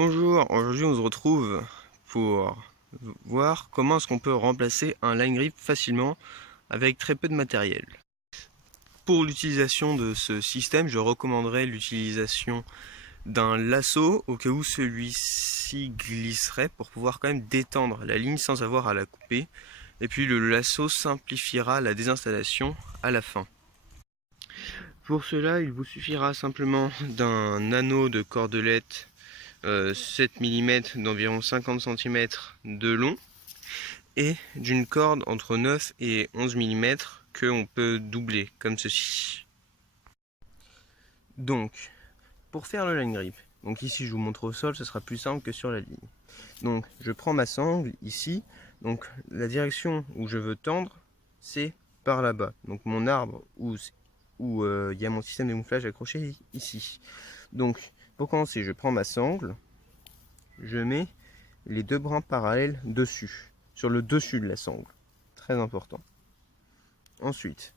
Bonjour, aujourd'hui on se retrouve pour voir comment est-ce qu'on peut remplacer un line grip facilement avec très peu de matériel. Pour l'utilisation de ce système, je recommanderais l'utilisation d'un lasso au cas où celui-ci glisserait pour pouvoir quand même détendre la ligne sans avoir à la couper. Et puis le lasso simplifiera la désinstallation à la fin. Pour cela, il vous suffira simplement d'un anneau de cordelette 7 mm d'environ 50 cm de long et d'une corde entre 9 et 11 mm que on peut doubler comme ceci. Donc, pour faire le line grip, donc ici je vous montre au sol, ce sera plus simple que sur la ligne. Donc, je prends ma sangle ici, donc la direction où je veux tendre, c'est par là-bas. Donc mon arbre où il y a mon système de mouflage accroché ici. Donc, pour commencer, je prends ma sangle, je mets les deux brins parallèles dessus, sur le dessus de la sangle. Très important. Ensuite,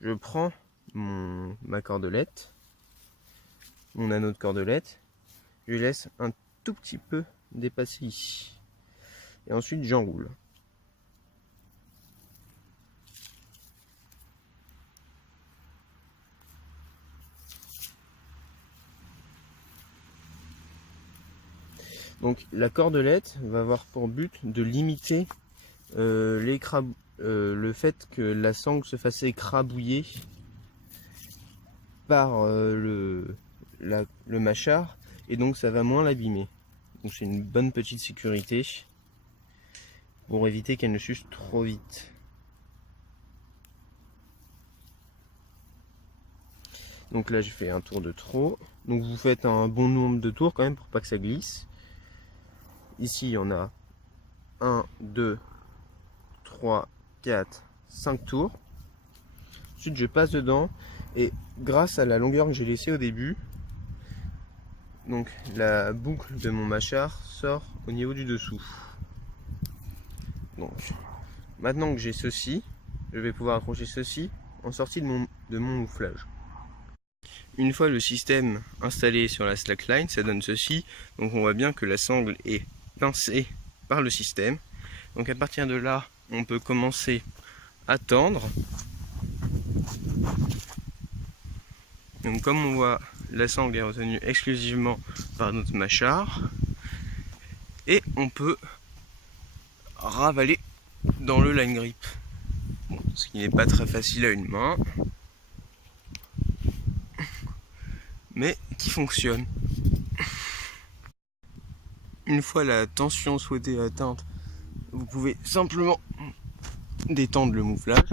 je prends ma cordelette, mon anneau de cordelette, je laisse un tout petit peu dépasser ici. Et ensuite, j'enroule. Donc la cordelette va avoir pour but de limiter le fait que la sangle se fasse écrabouiller par le mâchar, et donc ça va moins l'abîmer. Donc c'est une bonne petite sécurité pour éviter qu'elle ne s'use trop vite. Donc là j'ai fait un tour de trop. Donc vous faites un bon nombre de tours quand même pour pas que ça glisse. Ici il y en a 1, 2, 3, 4, 5 tours. Ensuite je passe dedans et grâce à la longueur que j'ai laissée au début, donc la boucle de mon mâchar sort au niveau du dessous. Donc maintenant que j'ai ceci, je vais pouvoir accrocher ceci en sortie de mon mouflage. Une fois le système installé sur la slackline, ça donne ceci. Donc on voit bien que la sangle est pincée par le système. Donc à partir de là, on peut commencer à tendre. Donc comme on voit, la sangle est retenue exclusivement par notre mâchar. Et on peut ravaler dans le line grip. Bon, ce qui n'est pas très facile à une main, mais qui fonctionne. Une fois la tension souhaitée atteinte, vous pouvez simplement détendre le mouflage.